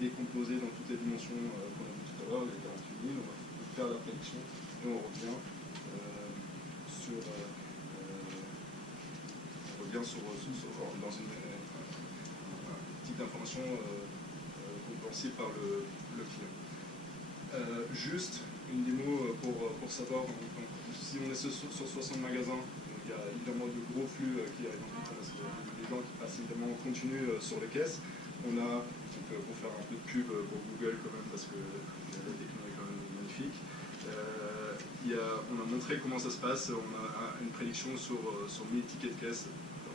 décomposer dans toutes les dimensions qu'on a vues tout à l'heure, les 48 000, on va faire la prédiction et on revient dans une petite information compréhensible par le client. Juste une démo pour savoir, donc, si on est sur 60 magasins, il y a évidemment de gros flux qui arrivent en parce que les gens qui passent évidemment en continu sur les caisses. On a, pour faire un peu de pub pour Google quand même, parce que la techno est quand même magnifique. On a montré comment ça se passe, on a une prédiction sur 1000 tickets de caisse.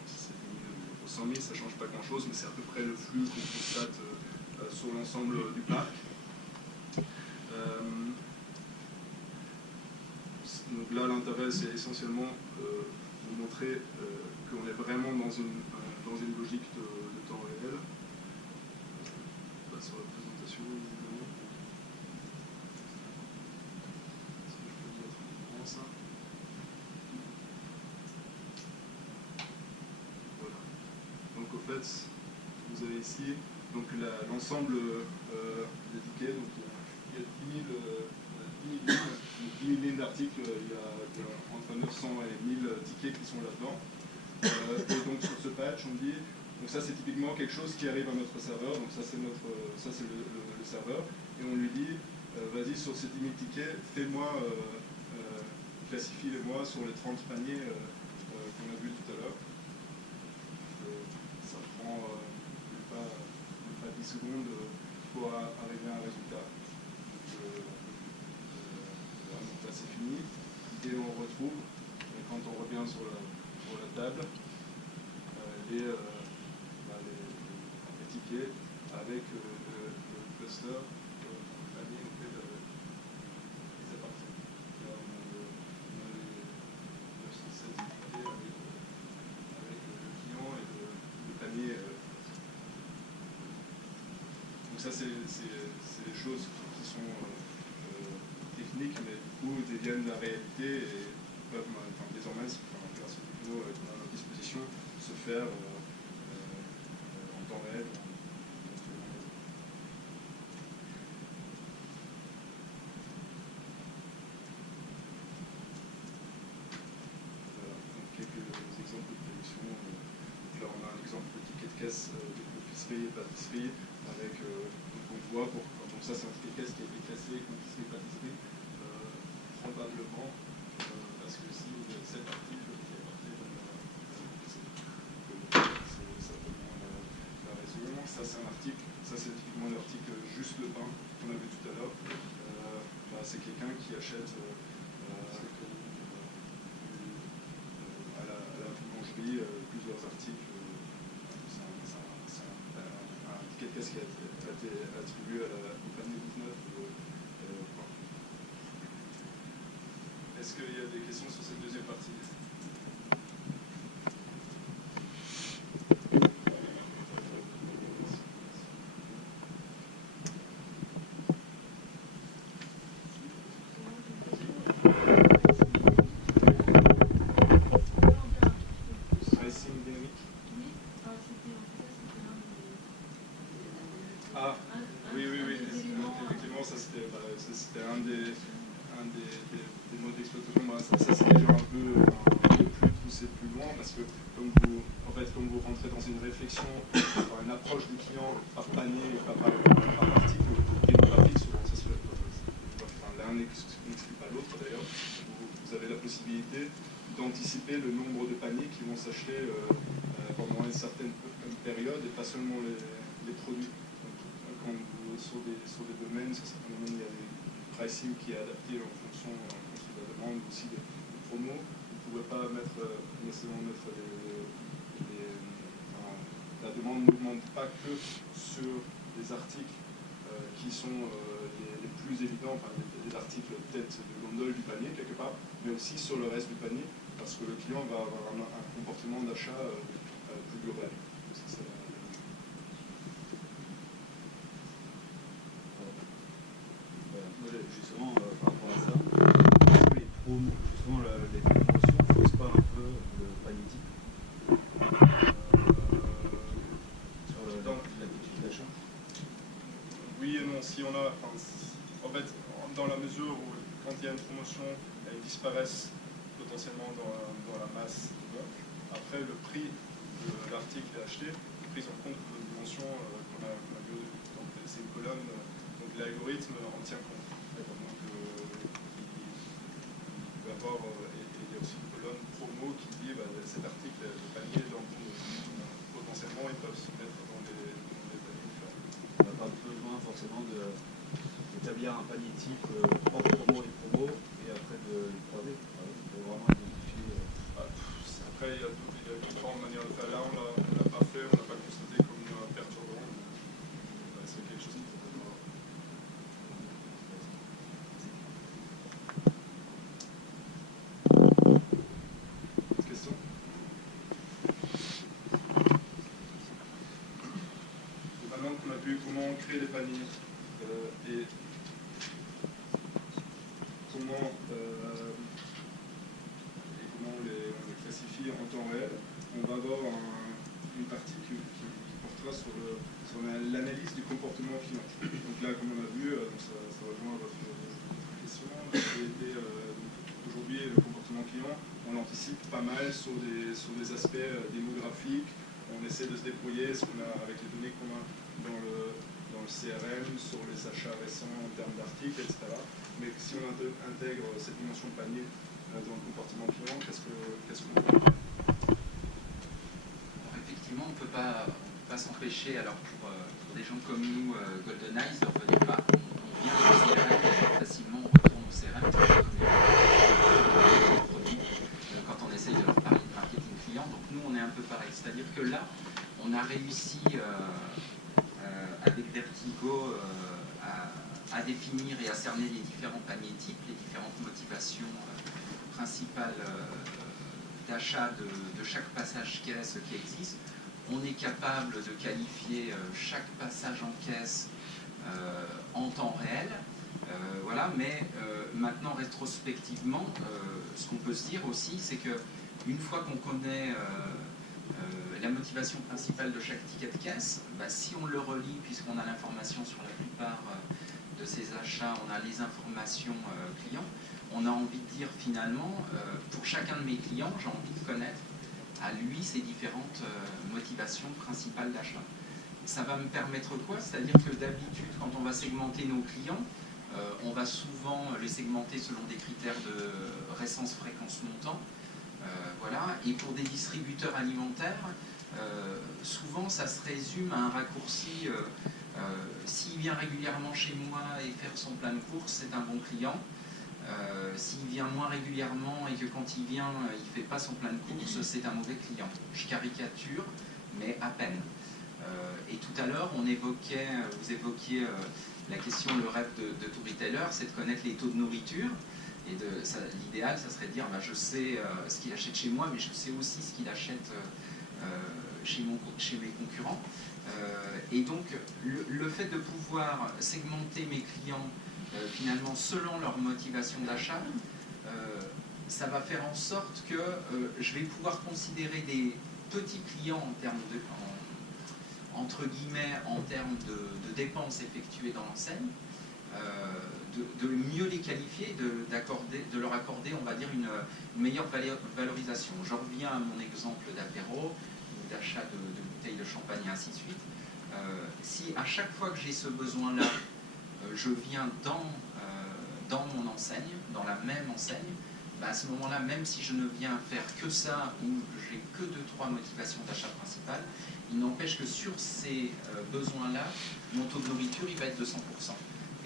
C'est 1000 ou 100 000, ça ne change pas grand chose, mais c'est à peu près le flux qu'on constate sur l'ensemble du parc. Donc là, l'intérêt, c'est essentiellement de montrer qu'on est vraiment dans une logique de temps réel. Sur la présentation, évidemment. Est-ce que je peux mettre en grand ça? Voilà. Donc au fait, vous avez ici l'ensemble des tickets. Donc il y a 10 000 lignes d'articles, il y a entre 900 et 1000 tickets qui sont là-dedans. Et donc sur ce patch, on dit, donc ça c'est typiquement quelque chose qui arrive à notre serveur, donc ça c'est le serveur, et on lui dit, vas-y sur ces 10 000 tickets, classifie-les-moi sur les 30 paniers qu'on a vus tout à l'heure. Ça prend même pas 10 secondes pour arriver à un résultat. Donc là c'est fini. Et on retrouve, quand on revient sur la table, les tickets avec le cluster panier auquel ils appartiennent. Là on a les 907 tickets avec le client et le panier. Donc ça c'est des choses qui sont techniques, mais du coup deviennent la réalité et peuvent désormais, grâce aux technos qu'on a à notre disposition, se faire en temps réel. Voilà, donc quelques exemples de prédiction. Là on a un exemple de ticket de caisse d'épicerie et pâtisserie avec, donc on voit, donc ça c'est un ticket de caisse qui a été classé épicerie et pâtisserie, probablement parce que si vous avez 7 articles qui appartiennent c'est certainement la raison. Ça c'est un article, ça c'est typiquement l'article juste le pain qu'on a vu tout à l'heure. C'est quelqu'un qui achète à la boulangerie plusieurs articles. C'est un ticket de caisse qui a été attribué au panier 19. Est-ce qu'il y a des questions sur cette deuxième partie? Pricing dynamique? Ah, oui. Effectivement, ça c'était un des modes d'exploitation. Ça c'est déjà un peu plus poussé plus loin, parce que comme vous rentrez dans une réflexion, par une approche du client par panier, pas par article démographique, souvent l'un n'exclut pas l'autre d'ailleurs. Vous avez la possibilité d'anticiper le nombre de paniers qui vont s'acheter pendant une certaine période, et pas seulement les produits. Donc, sur des domaines, sur certains domaines, il y a des pricing qui est adapté en fonction de la demande, aussi des promos. Vous ne pouvez pas nécessairement mettre la demande n'augmente pas que sur les articles qui sont les plus évidents, les articles tête de gondole du panier quelque part, mais aussi sur le reste du panier, parce que le client va avoir un comportement d'achat plus global. Justement, par rapport à ça, est-ce que les promotions ne faussent pas un peu le panier type sur l'habitude d'achat? oui et non. Si on a, enfin, en fait, dans la mesure où quand il y a une promotion, elles disparaissent potentiellement dans la masse de blocs. Après, le prix de l'article est acheté, pris en compte de dimension qu'on a vu. Donc c'est une colonne, donc l'algorithme en tient compte. Donc il peut y avoir, et il y a aussi une colonne promo qui dit cet article, le panier, donc potentiellement ils peuvent se mettre dans des paniers différents. On n'a pas besoin forcément d'établir un panier type hors promo et promo, et après de le croiser. On peut vraiment identifier. Après, il y a différentes manières de faire. Là, on ne l'a pas fait, on n'a pas constaté comme perturbant. C'est quelque chose qui peut être. D'autres questions? Et maintenant qu'on a vu comment créer des paniers et comment on les classifie en temps réel, on va avoir une partie qui portera sur l'analyse du comportement client. Donc là, comme on a vu, ça rejoint votre question, aujourd'hui, le comportement client, on l'anticipe pas mal sur des aspects démographiques. On essaie de se débrouiller avec les données qu'on a dans le CRM, sur les achats récents en termes d'articles, etc. Mais si on intègre cette dimension de panier dans le comportement client, qu'est-ce qu'on peut faire? Effectivement, on ne peut pas s'empêcher, alors pour des gens comme nous, Golden Eyes, de revenir on vient au CRM, facilement on retourne au CRM, quand on essaye de leur parler de marketing client. Donc nous, on est un peu pareil, c'est-à-dire que là, on a réussi avec Vertigo à définir et à cerner les différents paniers types, les différentes motivations principales d'achat de chaque passage caisse qui existe. On est capable de qualifier chaque passage en caisse en temps réel. Voilà, mais maintenant, rétrospectivement, ce qu'on peut se dire aussi, c'est qu'une fois qu'on connaît la motivation principale de chaque ticket de caisse, si on le relie, puisqu'on a l'information sur la plupart de ces achats, on a les informations clients, on a envie de dire finalement, pour chacun de mes clients, j'ai envie de connaître à lui ses différentes motivations principales d'achat. Ça va me permettre quoi? C'est-à-dire que d'habitude, quand on va segmenter nos clients, on va souvent les segmenter selon des critères de récence, fréquence, montant. Voilà. Et pour des distributeurs alimentaires, souvent ça se résume à un raccourci. S'il vient régulièrement chez moi et faire son plein de courses, c'est un bon client. S'il vient moins régulièrement et que quand il vient, il ne fait pas son plein de courses, c'est un mauvais client. Je caricature, mais à peine. Et tout à l'heure, vous évoquiez la question, le rêve de tout retailer, c'est de connaître les taux de nourriture. Et l'idéal, ça serait de dire, je sais ce qu'il achète chez moi, mais je sais aussi ce qu'il achète chez mes concurrents. Et donc, le fait de pouvoir segmenter mes clients finalement selon leur motivation d'achat, ça va faire en sorte que je vais pouvoir considérer des petits clients en termes entre guillemets, en termes de dépenses effectuées dans l'enseigne, de mieux les qualifier, de leur accorder, on va dire, une meilleure valorisation. Je reviens à mon exemple d'apéro, ou d'achat de bouteilles de champagne et ainsi de suite. Si à chaque fois que j'ai ce besoin-là, je viens dans mon enseigne, dans la même enseigne, à ce moment-là, même si je ne viens faire que ça, ou j'ai que 2-3 motivations d'achat principales, il n'empêche que sur ces besoins-là, mon taux de nourriture, il va être de 100%.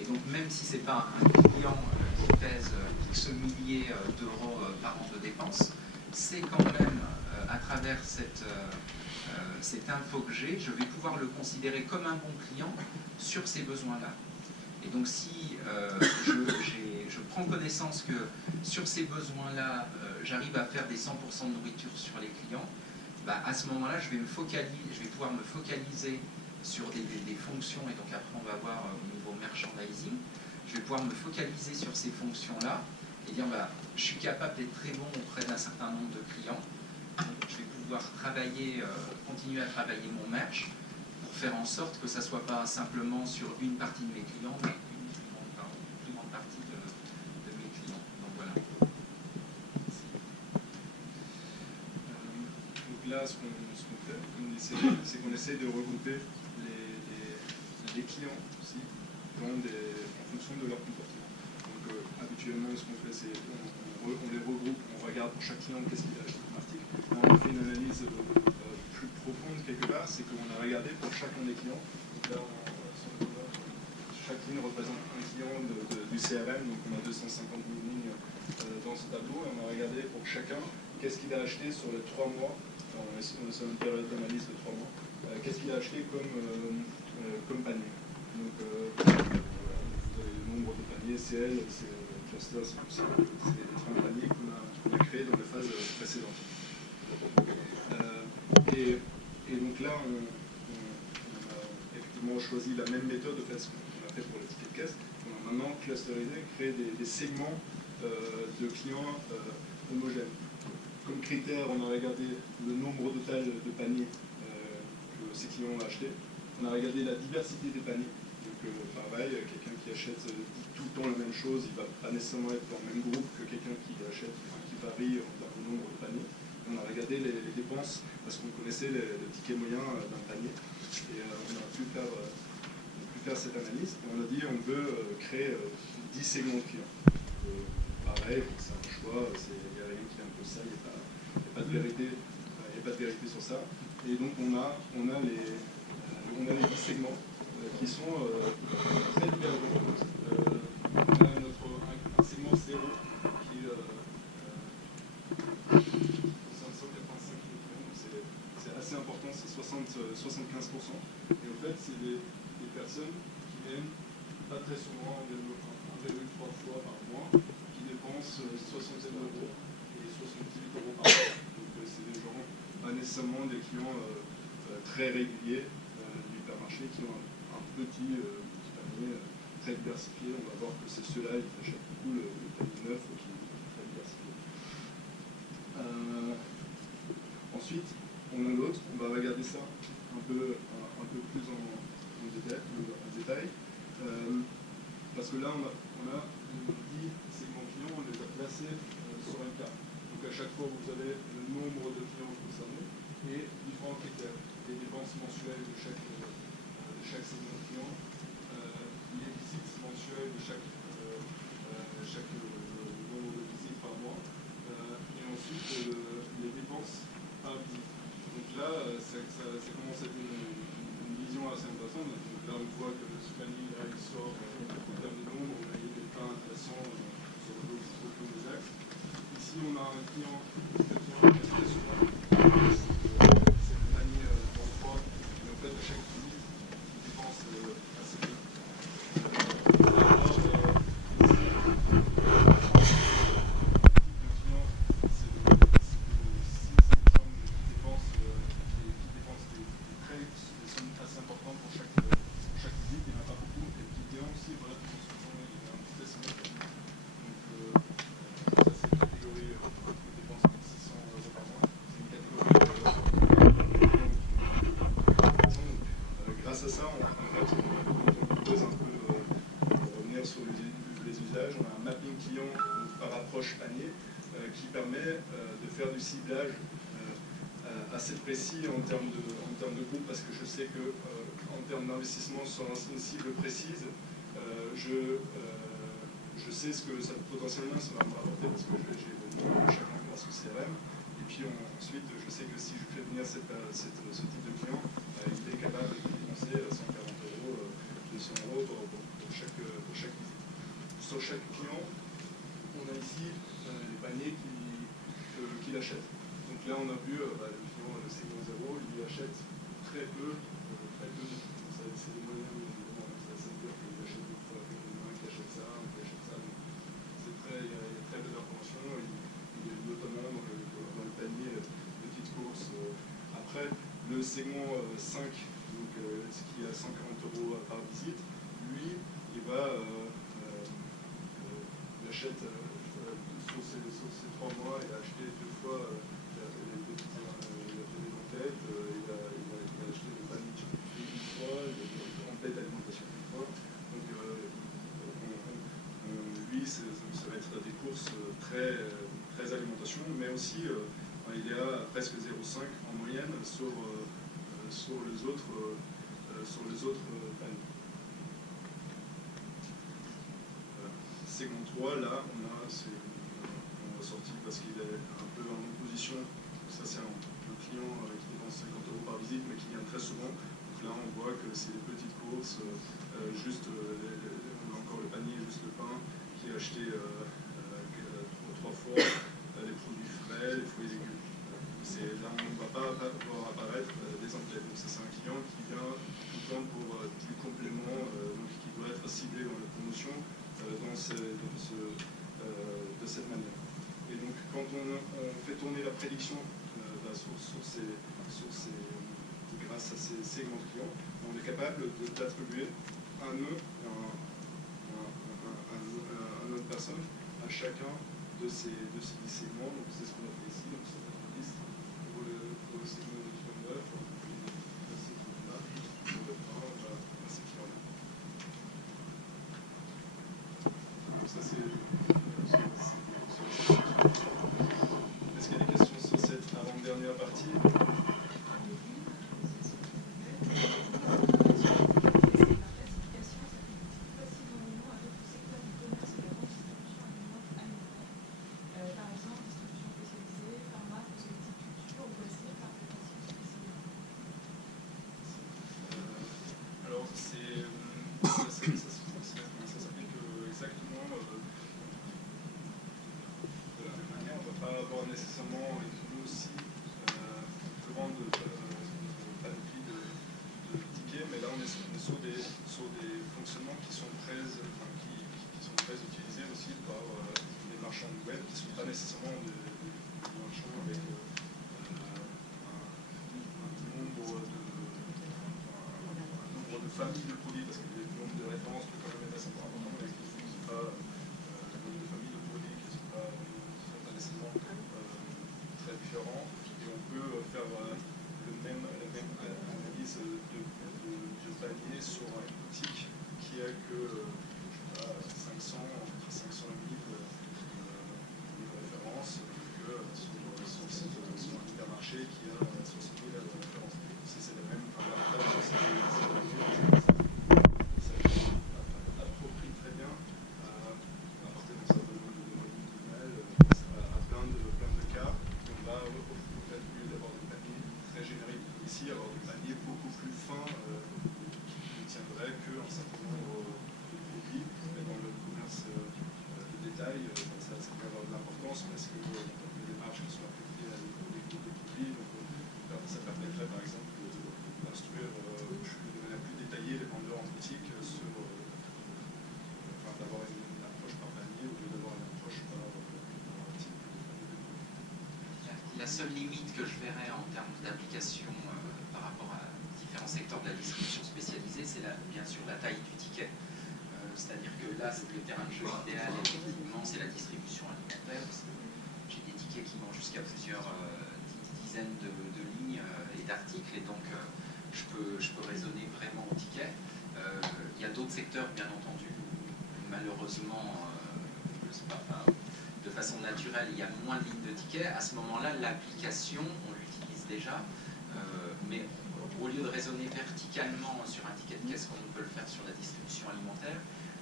Et donc même si ce n'est pas un client qui pèse X milliers d'euros par an de dépenses, c'est quand même, à travers cette info que j'ai, je vais pouvoir le considérer comme un bon client sur ces besoins-là. Et donc si je prends connaissance que sur ces besoins-là, j'arrive à faire des 100% de nourriture sur les clients, à ce moment-là, je vais pouvoir me focaliser sur des fonctions, et donc après on va voir au niveau merchandising, je vais pouvoir me focaliser sur ces fonctions-là et dire je suis capable d'être très bon auprès d'un certain nombre de clients, donc je vais pouvoir continuer à travailler mon merch pour faire en sorte que ça ne soit pas simplement sur une partie de mes clients, mais une plus grande partie de mes clients. Donc voilà. Donc là, ce qu'on fait, c'est qu'on essaie de regrouper les clients aussi en fonction de leur comportement. Donc habituellement, ce qu'on fait, c'est on les regroupe, on regarde pour chaque client qu'est-ce qu'il a acheté comme article. Là, on fait une analyse plus profonde quelque part, c'est qu'on a regardé pour chacun des clients. Donc là, chaque ligne représente un client du CRM, donc on a 250 000 lignes dans ce tableau, et on a regardé pour chacun qu'est-ce qu'il a acheté sur les 3 mois, on est sur une période d'analyse de 3 mois, qu'est-ce qu'il a acheté comme panier. Donc vous avez le nombre de paniers, CL, c'est cluster, c'est les 30 paniers qu'on a créés dans la phase précédente. Et donc là, on a effectivement choisi la même méthode de fait, ce qu'on a fait pour le ticket de caisse. On a maintenant clusterisé, créé des segments de clients homogènes. Comme critère, on a regardé le nombre total de paniers que ces clients ont achetés. On a regardé la diversité des paniers. Donc pareil, quelqu'un qui achète tout le temps la même chose, il ne va pas nécessairement être dans le même groupe que quelqu'un qui achète, qui varie en termes de nombre de paniers. On a regardé les dépenses parce qu'on connaissait le ticket moyen d'un panier. Et on a pu faire cette analyse. Et on a dit on veut créer 10 segments de clients. Pareil, c'est un choix, il n'y a rien qui impose ça, il n'y a pas de vérité, sur ça. Et donc on a les 10 segments qui sont très divergents. On a un segment 0 qui est 185 millions, donc c'est assez important, c'est 75%. Et en fait, c'est des personnes qui viennent pas très souvent, 1,3 fois par mois, qui dépensent 67 € et 78 € par mois. Donc c'est des gens, pas nécessairement des clients très réguliers du hypermarché qui ont un petit panier très diversifié. On va voir que c'est ceux-là qui achètent beaucoup le panier neuf qui est très diversifié. Ensuite, on a l'autre, on va regarder ça un peu plus en détail. Parce que là, on a 10 segments clients, on les a placés sur un carte. Donc à chaque fois, vous avez le nombre de clients concernés et différents critères. Les dépenses mensuelles de chaque segment de clients, les visites mensuelles de chaque nombre de visites par mois, et ensuite les dépenses par visite. Donc là, ça commence à être une vision assez intéressante. Donc là, on voit que ce panier là, il sort en termes de nombre, on a des points intéressants sur le plan des axes. Ici, on a un client qui est très souvent. C'est le panier en 3, et en fait, à chaque visite, il dépense assez peu. Grâce à ça, on propose un peu revenir sur les usages. On a un mapping client par approche panier qui permet de faire du ciblage assez précis en termes de groupe, parce que je sais que en termes d'investissement sur une cible précise, je sais ce que ça, potentiellement ça va me rapporter, parce que j'ai le nom de chacun grâce au CRM. Et puis ensuite, je sais que si je fais venir ce type de client, il est capable de dépenser 140 €, 200 € pour chaque visite. Sur chaque client, on a ici les paniers qu'il achète. Donc là, on a vu le client, le segment 0, il achète très peu. C'est des moyens, ça veut dire qu'il achète une fois, un qui achète ça, un qui achète ça. Donc il y a très peu d'informations. Il y a notamment dans le panier de petites courses. Après, le segment 5, donc, qui a 140 € par visite, lui, il achète sur ces 3 mois, il a acheté 2 fois les télé en tête, il a acheté le panier courses très alimentation, mais aussi il est à presque 0,5 en moyenne sur les autres panneaux. Segment 3, là, on a sorti parce qu'il est un peu en opposition. Ça, c'est un client qui dépense 50 € par visite, mais qui vient très souvent. Donc là, on voit que c'est des petites courses, juste, on a encore le panier, juste le pain, qui est acheté 3 fois, les produits frais, les fruits et légumes. Là, on ne va pas voir apparaître des emplettes. Donc ça, c'est un client qui vient tout le temps pour du complément, donc qui doit être ciblé dans la promotion de cette manière. Et donc, quand on fait tourner la prédiction grâce à ces segments clients, on est capable d'attribuer un nœud à une autre personne à chacun de ces segments. Donc, c'est ce qu'on a fait ici. Donc, c'est une liste pour le segment de client 9, pour ces clients-là, pour le 1, à ces clients-là. Donc, ça, c'est. Est-ce qu'il y a des questions sur cette avant-dernière partie? Nécessairement une aussi grande panoplie de tickets, mais là on est sur des fonctionnements qui sont très utilisés aussi par les marchands web, qui ne sont pas nécessairement des marchands avec un nombre de familles de produits, parce que le nombre de références peut quand même être assez important, mais qui ne sont pas le nombre de familles de produits qui ne sont pas nécessairement très différents, et on peut faire la même analyse de panier sur une boutique qui a que 500, entre 500 et 1000 références que sur un hypermarché qui a 60 000 références. C'est le même avantage, ça approprie très bien à partir d'un certain nombre de modules d'email à plein de cas. On va, au lieu d'avoir des paniers très génériques ici, avoir des paniers beaucoup plus fins qui ne tiendraient qu'un certain nombre de produits. Mais dans le commerce de détail, ça peut avoir de l'importance parce que les marges qui sont affectées à des groupes de produits. Donc, ça permettrait par exemple d'instruire de manière plus détaillée les vendeurs en boutique d'avoir une approche par panier au lieu d'avoir une approche par type. La seule limite que je verrais en termes d'application par rapport à différents secteurs de la distribution spécialisée, c'est bien sûr la taille du ticket. C'est-à-dire que là, le terrain de jeu idéal, effectivement, c'est la distribution alimentaire. J'ai des tickets qui vont jusqu'à plusieurs dizaines de lignes et d'articles, et donc je peux raisonner vraiment au ticket. Il y a d'autres secteurs, bien entendu, où malheureusement, je sais pas, de façon naturelle, il y a moins de lignes de tickets. À ce moment-là, l'application, on l'utilise déjà, mais au lieu de raisonner verticalement sur un ticket de caisse comme on peut le faire sur la distribution alimentaire,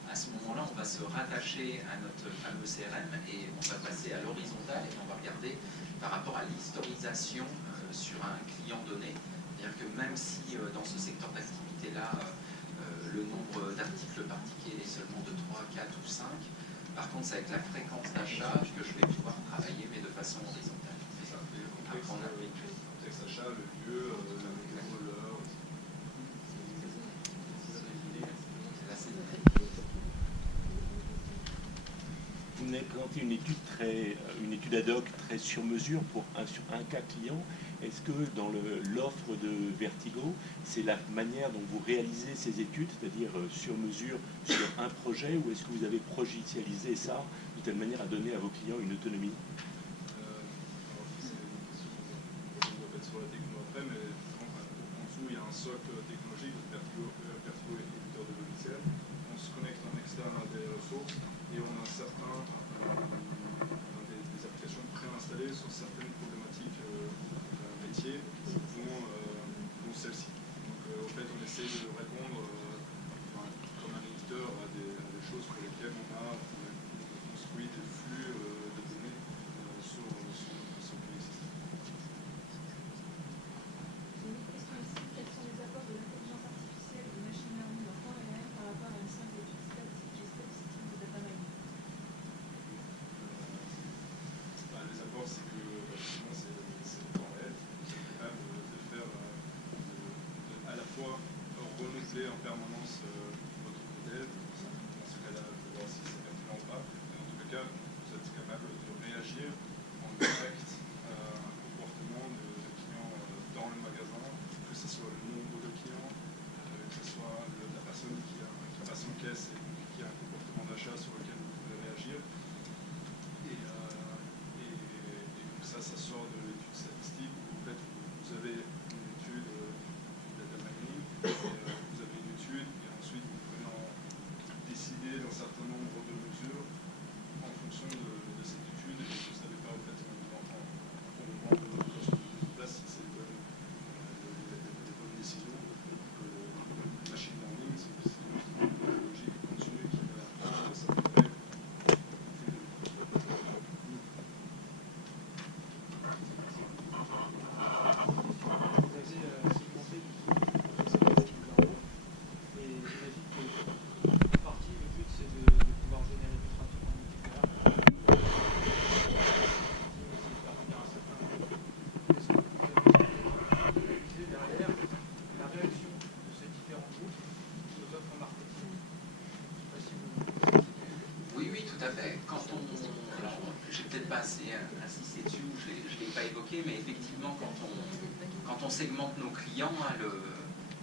à ce moment-là, on va se rattacher à notre fameux CRM et on va passer à l'horizontale et on va regarder par rapport à l'historisation sur un client donné. C'est-à-dire que même si dans ce secteur d'activité-là, le nombre d'articles par ticket est seulement de 3, 4 ou 5, par contre, c'est avec la fréquence d'achat que je vais pouvoir travailler, mais de façon horizontale. C'est ça, le contexte d'achat, le lieu, la météo, l'heure. Vous avez présenté une étude ad hoc très sur mesure sur un cas client. Est-ce que dans l'offre de Vertigo, c'est la manière dont vous réalisez ces études, c'est-à-dire sur mesure sur un projet, ou est-ce que vous avez progicialisé ça de telle manière à donner à vos clients une autonomie? C'est une question qu'on va mettre sur la techno après, mais en dessous, il y a un socle technologique, Vertigo est éditeur de logiciels. On se connecte en externe à des ressources et on a certains permanence votre modèle. Dans ce cas-là, pour voir si c'est pertinent ou pas. Mais en tout cas, vous êtes capable de réagir en direct à un comportement de client dans le magasin, que ce soit le nombre de clients, que ce soit la personne qui passe en caisse et donc qui a un comportement d'achat sur lequel vous pouvez réagir. Et donc ça sort de l'étude statistique où en fait vous avez une étude data mining, vous avez une étude et ensuite vous pouvez décider d'un certain nombre de mesures en fonction de cette étude, et vous ne savez pas en fait au moment de votre place si c'est les bonnes décisions. Le machine learning, c'est une logique continue qui va s'améliorer. Oui, oui, tout à fait. J'ai peut-être pas assez insisté dessus, ou je ne l'ai pas évoqué, mais effectivement, quand on segmente nos clients, hein,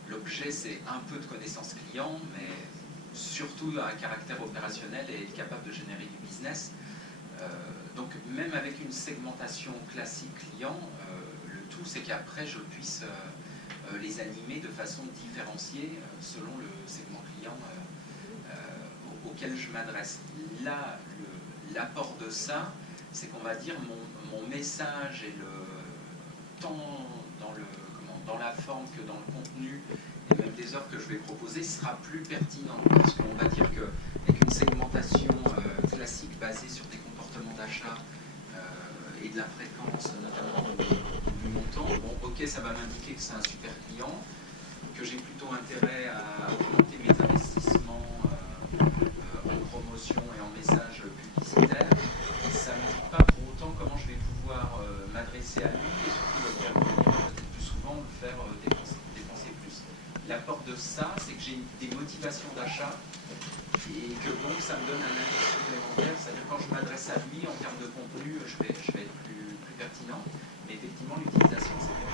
l'objet c'est un peu de connaissance client, mais surtout un caractère opérationnel et être capable de générer du business. Donc même avec une segmentation classique client, le tout c'est qu'après je puisse les animer de façon différenciée selon le segment client auquel je m'adresse. Là, l'apport de ça, c'est qu'on va dire mon message et tant dans la forme que dans le contenu et même des offres que je vais proposer sera plus pertinent, parce qu'on va dire qu'avec une segmentation classique basée sur des comportements d'achat et de la fréquence, notamment du montant, bon ok, ça va m'indiquer que c'est un super client, que j'ai plutôt intérêt à augmenter mes investissements en promotion et en message publicitaire. Ça ne me dit pas pour autant comment je vais pouvoir m'adresser à lui et surtout le faire venir peut-être plus souvent, le faire dépenser plus. L'apport de ça, c'est que j'ai des motivations d'achat et que donc ça me donne un indice supplémentaire, c'est-à-dire quand je m'adresse à lui en termes de contenu, je vais être plus pertinent, mais effectivement l'utilisation c'est bien.